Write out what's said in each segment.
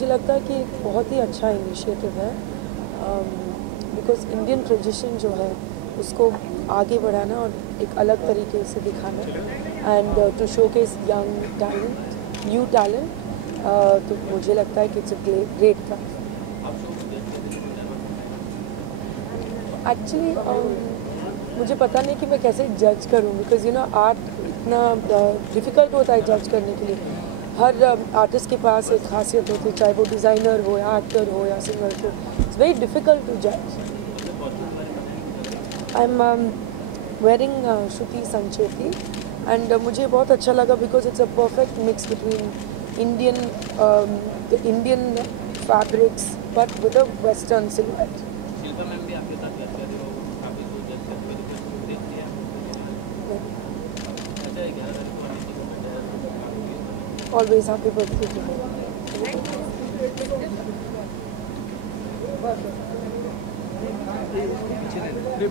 मुझे लगता है कि एक बहुत ही अच्छा इनिशिएटिव है, बिकॉज इंडियन ट्रेडिशन जो है उसको आगे बढ़ाना और एक अलग तरीके से दिखाना and to showcase young talent, new talent, तो मुझे लगता है कि इट्स अ ग्रेट काम। एक्चुअली मुझे पता नहीं कि मैं कैसे जज करूँ, बिकॉज यू नो आर्ट इतना डिफ़िकल्ट होता है जज करने के लिए। हर आर्टिस्ट के पास एक खासियत होती है, चाहे वो डिज़ाइनर हो या एक्टर हो या सिंगर हो। इट्स वेरी डिफ़िकल्ट टू जज। आई am wearing Shruti Sancheti and मुझे बहुत अच्छा लगा because it's a perfect mix between Indian fabrics but with a western silhouette. Shilpa ma'am भी आपके साथ जज कर रहे हो, काफी कुछ जज करते हुए देख लिया अच्छा है क्या? Always happy birthday to her.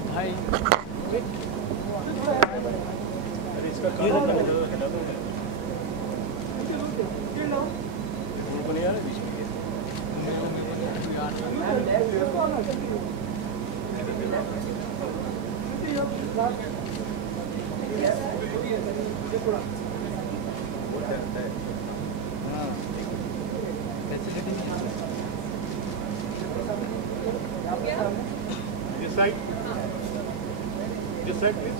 भाई This side. This side, please.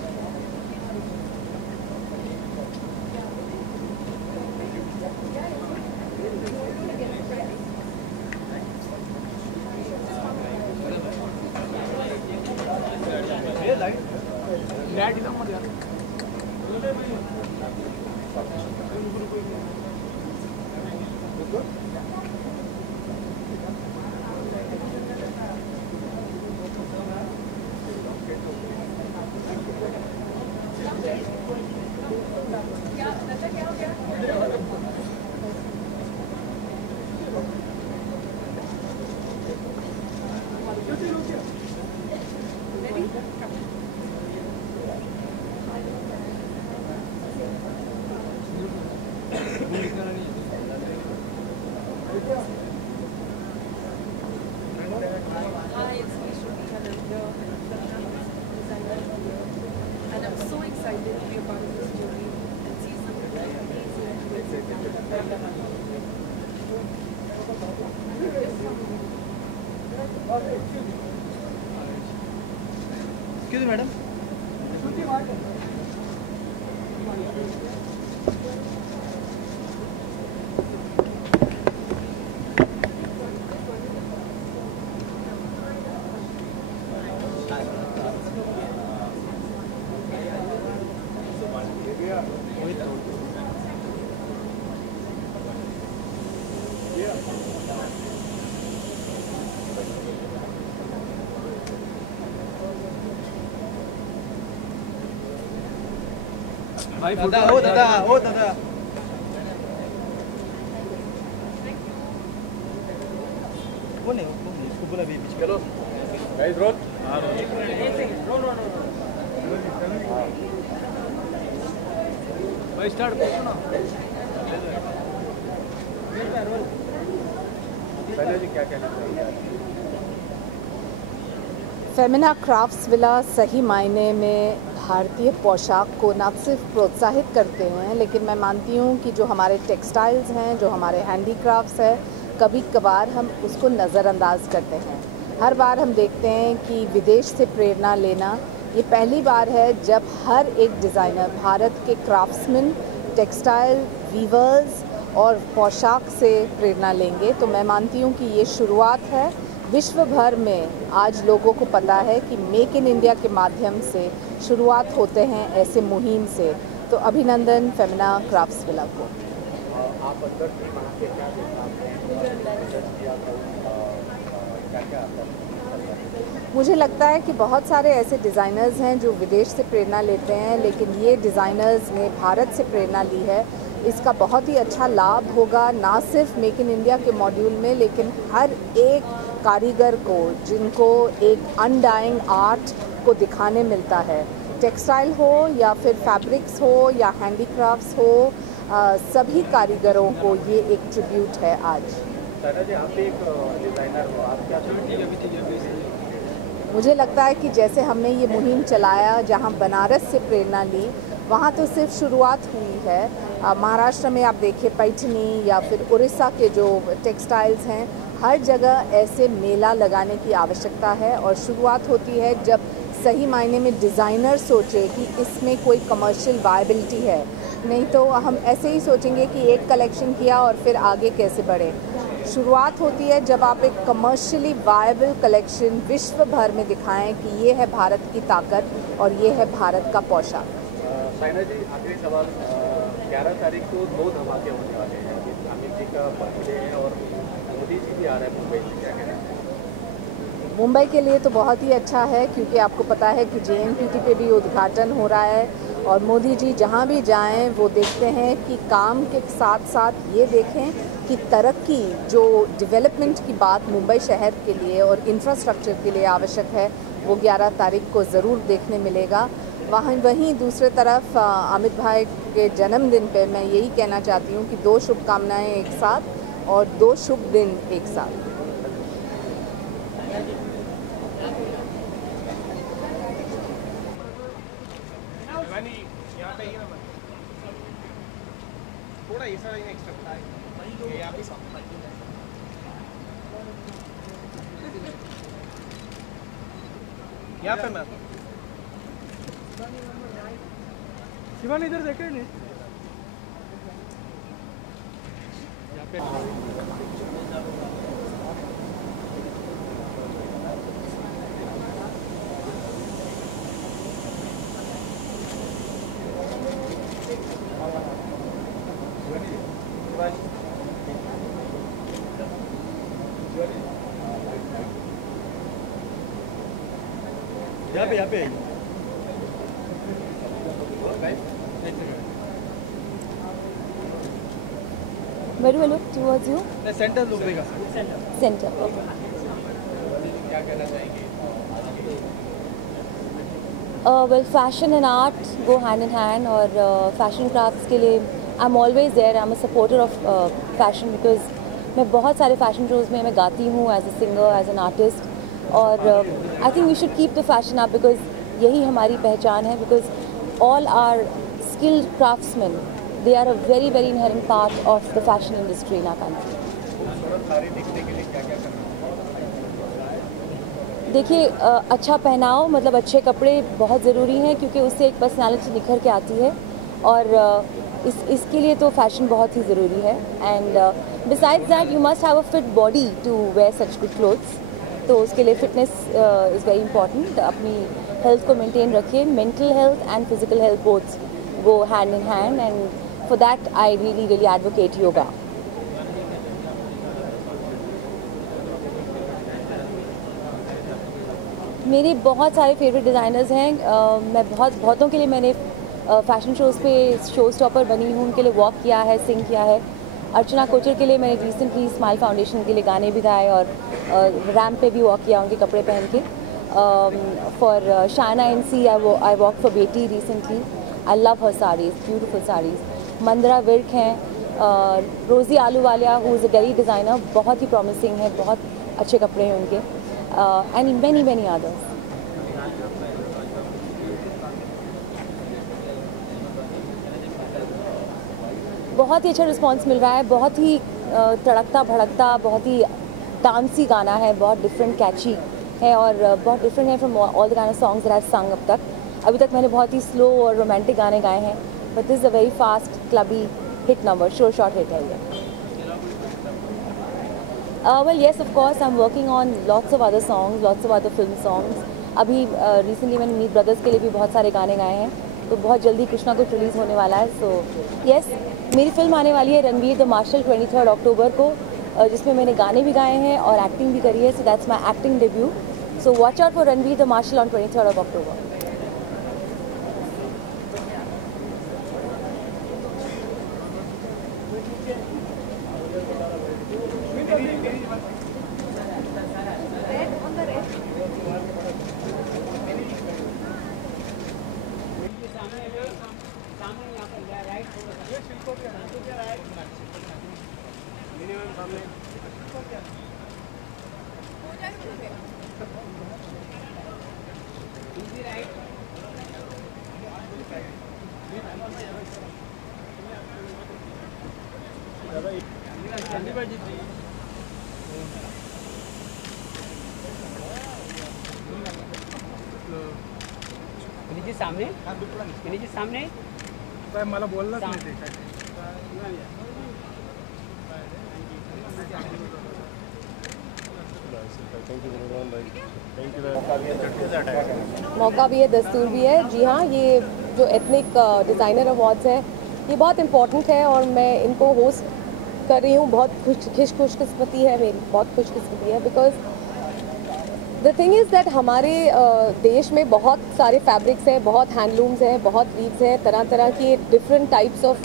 Hi, it's me, Shruti Chanandra, and I'm so excited to be a part of this journey and see some really amazing Excuse me, madam. भाई दादा ओ दादा ओ दादा वो नहीं उसको बोला भी बीच में चलो गाइस रोल नो भाई स्टार्ट करो ना पहले जी क्या कहना चाहिए? फेमिना क्राफ्ट्सविला सही मायने में भारतीय पोशाक को न सिर्फ प्रोत्साहित करते हैं, लेकिन मैं मानती हूँ कि जो हमारे टेक्सटाइल्स हैं, जो हमारे हैंडीक्राफ्ट्स हैं, कभी कभार हम उसको नज़रअंदाज करते हैं। हर बार हम देखते हैं कि विदेश से प्रेरणा लेना, ये पहली बार है जब हर एक डिज़ाइनर भारत के क्राफ्ट्समैन, टेक्सटाइल वीवर्स और पोशाक से प्रेरणा लेंगे। तो मैं मानती हूँ कि ये शुरुआत है। विश्व भर में आज लोगों को पता है कि मेक इन इंडिया के माध्यम से शुरुआत होते हैं ऐसे मुहिम से। तो अभिनंदन फेमिना क्राफ्ट्सविला को। आप अंदर से वहाँ के क्या मुझे लगता है कि बहुत सारे ऐसे डिज़ाइनर्स हैं जो विदेश से प्रेरणा लेते हैं, लेकिन ये डिज़ाइनर्स ने भारत से प्रेरणा ली है। इसका बहुत ही अच्छा लाभ होगा ना सिर्फ मेक इन इंडिया के मॉड्यूल में, लेकिन हर एक कारीगर को जिनको एक अनडाइंग आर्ट को दिखाने मिलता है, टेक्सटाइल हो या फिर फैब्रिक्स हो या हैंडीक्राफ्ट्स हो, सभी कारीगरों को ये एक ट्रिब्यूट है आज। सायरा जी, आप एक डिज़ाइनर हो, आप क्या मुझे लगता है कि जैसे हमने ये मुहिम चलाया जहाँ बनारस से प्रेरणा ली, वहाँ तो सिर्फ शुरुआत हुई है। महाराष्ट्र में आप देखिए पैठनी या फिर उड़ीसा के जो टेक्सटाइल्स हैं, हर जगह ऐसे मेला लगाने की आवश्यकता है और शुरुआत होती है जब सही मायने में डिज़ाइनर सोचे कि इसमें कोई कमर्शियल वायबिलिटी है। नहीं तो हम ऐसे ही सोचेंगे कि एक कलेक्शन किया और फिर आगे कैसे बढ़े। शुरुआत होती है जब आप एक कमर्शियली वायबल कलेक्शन विश्व भर में दिखाएं कि ये है भारत की ताकत और ये है भारत का पोशाक। सायरा जी, आखिरी सवाल, 11 तारीख को 2 धमाके होने वाले हैं। अमित जी का बर्थडे है और मोदी जी भी आ रहे हैं मुंबई से, क्या कहना है? मुंबई के लिए तो बहुत ही अच्छा है क्योंकि आपको पता है कि JNPT पे भी उद्घाटन हो रहा है और मोदी जी जहाँ भी जाएं वो देखते हैं कि काम के साथ साथ ये देखें कि तरक्की जो डेवलपमेंट की बात मुंबई शहर के लिए और इंफ्रास्ट्रक्चर के लिए आवश्यक है वो 11 तारीख को ज़रूर देखने मिलेगा। वहीं दूसरे तरफ अमित भाई के जन्मदिन पे मैं यही कहना चाहती हूँ कि 2 शुभकामनाएं एक साथ और 2 शुभ दिन एक साथ। थोड़ा ऐसा एक्स्ट्रा यहाँ पे मैम शिवानी इधर देखे नहीं। यहाँ पे Where do I look towards you? Centre look देगा। Center. Okay. क्या कहना चाहेंगे? Well, fashion and art go hand in hand और fashion crafts के लिए I'm always there. I'm a supporter of fashion because मैं बहुत सारे fashion shows में मैं गाती हूँ as a singer, as an artist और I think we should keep the fashion up because यही हमारी पहचान है because all our skilled craftsmen, they are a very very inherent part of the fashion industry in our country. सारी दिखने के लिए क्या क्या करना? देखिए अच्छा पहनाव मतलब अच्छे कपड़े बहुत ज़रूरी हैं क्योंकि उससे एक पर्सनालिटी निखर के आती है और इसके लिए तो फैशन बहुत ही ज़रूरी है and besides that you must have a fit body to wear such good clothes. तो उसके लिए फिटनेस इज़ वेरी इंपॉर्टेंट। अपनी हेल्थ को मेंटेन रखिए। Mental health and physical health both go hand in hand and for that I really advocate yoga. मेरे बहुत सारे favourite designers हैं। मैं बहुतों के लिए मैंने फ़ैशन शोज़ पे शो स्टॉपर बनी हूँ, उनके लिए वॉक किया है, सिंग किया है। अर्चना कोचर के लिए मैंने रिसेंटली स्माइल फाउंडेशन के लिए गाने भी गाए और रैम्प पे भी वॉक किया उनके कपड़े पहन के। For Shaina NC I walk for Betty recently. I love her saris, beautiful saris. Mandra Virk हैं, Rosy Ahluwalia who is a Delhi designer, बहुत ही प्रॉमिसिंग है, बहुत अच्छे कपड़े हैं उनके। And many others. बहुत ही अच्छा रिस्पांस मिल रहा है। बहुत ही तड़कता भड़कता, बहुत ही डांसी गाना है, बहुत डिफरेंट कैची है और बहुत डिफरेंट है from all the kind of songs that I have संग अब तक। अभी तक मैंने बहुत ही स्लो और रोमांटिक गाने गाए हैं, but this is a very fast clubby hit number, short hit है ये। Well, yes, of course, I'm working on lots of other songs, lots of other film songs. अभी recently मैंने मीत ब्रदर्स के लिए भी बहुत सारे गाने गाए हैं, तो बहुत जल्दी कुछ ना कुछ रिलीज़ होने वाला है। सो yes, मेरी फिल्म आने वाली है रणवीर द मार्शल 23 अक्टूबर को, जिसमें मैंने गाने भी गाए हैं और एक्टिंग भी करी है। So that's my acting debut. So watch out for Ranveer the marshal on 23 October. Minimum सामने जी सामने जी सामने मला बोललाच नाही ते काय मौका भी है, दस्तूर भी है। जी हाँ, ये जो एथनिक डिज़ाइनर अवार्ड्स हैं ये बहुत इम्पोर्टेंट है और मैं इनको होस्ट कर रही हूँ। बहुत खुशकिस्मती है मेरी, बहुत खुशकिस्मती है। Because the thing is that हमारे देश में बहुत सारे फैब्रिक्स हैं, बहुत हैंडलूम्स हैं, बहुत वीव्स हैं, तरह तरह की डिफरेंट टाइप्स ऑफ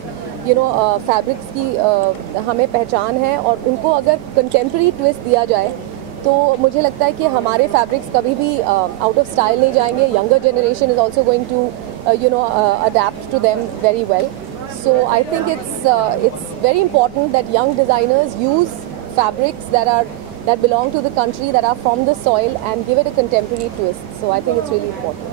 फैब्रिक्स की हमें पहचान है। और उनको अगर कंटेम्प्रेरी ट्विस्ट दिया जाए तो मुझे लगता है कि हमारे फैब्रिक्स कभी भी आउट ऑफ स्टाइल नहीं जाएंगे। Younger generation is also going to adept to them very well. So I think it's very important that young designers use fabrics that belong to the country, that are from the soil, and give it a contemporary twist. So I think it's really important.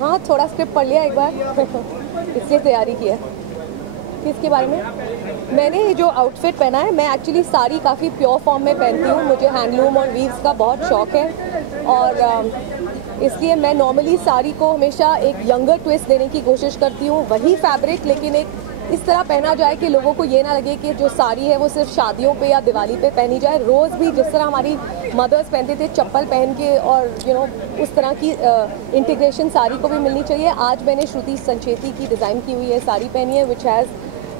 हाँ, थोड़ा script पढ़ लिया एक बार इसलिए तैयारी की है। किसके बारे में? मैंने जो आउटफिट पहना है, मैं एक्चुअली साड़ी काफ़ी प्योर फॉर्म में पहनती हूँ। मुझे हैंडलूम और वीव्स का बहुत शौक है और इसलिए मैं नॉर्मली साड़ी को हमेशा एक यंगर ट्विस्ट देने की कोशिश करती हूँ। वही फैब्रिक लेकिन एक इस तरह पहना जाए कि लोगों को ये ना लगे कि जो साड़ी है वो सिर्फ शादियों पे या दिवाली पे पहनी जाए। रोज़ भी जिस तरह हमारी मदर्स पहनते थे चप्पल पहन के, और उस तरह की इंटीग्रेशन साड़ी को भी मिलनी चाहिए। आज मैंने श्रुति संचेती की डिज़ाइन की हुई है साड़ी पहनी है, which has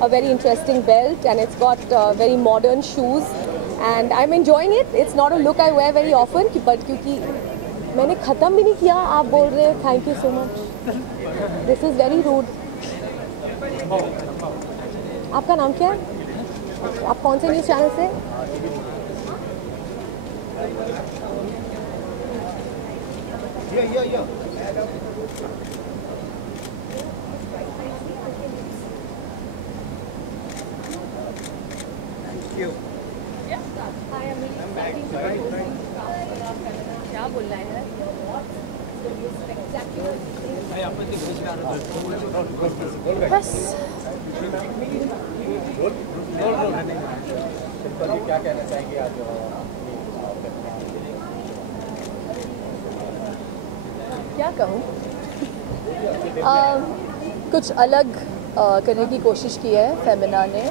a very interesting belt and it's got very modern shoes and I am enjoying it. It's not a look I wear very often, but क्योंकि मैंने ख़त्म भी नहीं किया, आप बोल रहे हैं thank you so much. This is very rude. आपका नाम क्या है? आप कौन से न्यूज़ चैनल से? क्या बोल रहा है? बस क्या कहना चाहेंगे आज? क्या कहूँ, कुछ अलग करने की कोशिश की है फेमिना ने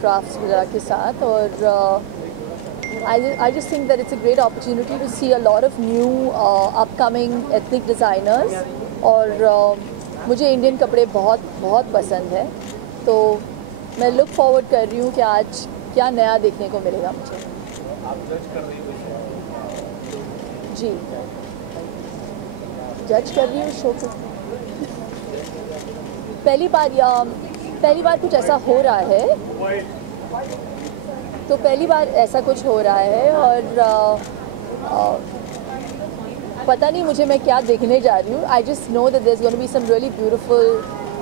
क्राफ्ट्स वगैरह के साथ और I just think that it's a great opportunity to see a lot of new upcoming ethnic designers और मुझे इंडियन कपड़े बहुत बहुत पसंद है, तो मैं लुक फॉरवर्ड कर रही हूँ कि आज क्या नया देखने को मिलेगा मुझे। आप जज कर रही हो जी, जज कर रही हूँ शो को। पहली बार कुछ ऐसा हो रहा है, तो पहली बार ऐसा कुछ हो रहा है और पता नहीं मुझे मैं क्या देखने जा रही हूँ। I just know that there is going to be some really beautiful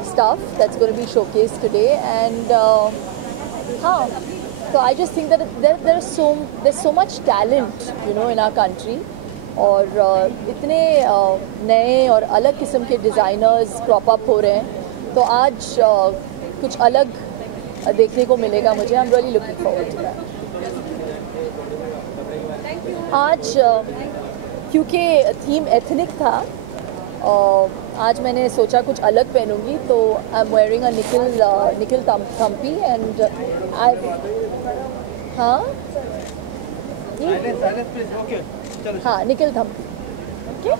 stuff that's going to be showcased today and so I just think that there's so much talent in our country और इतने नए और अलग किस्म के designers crop up हो रहे हैं, तो आज कुछ अलग देखने को मिलेगा मुझे। I am really looking forward to that. आज क्योंकि थीम एथनिक था, आज मैंने सोचा कुछ अलग पहनूंगी, तो I am wearing a Nikhil Thampi and I हाँ निकिल थम्पी। ओके।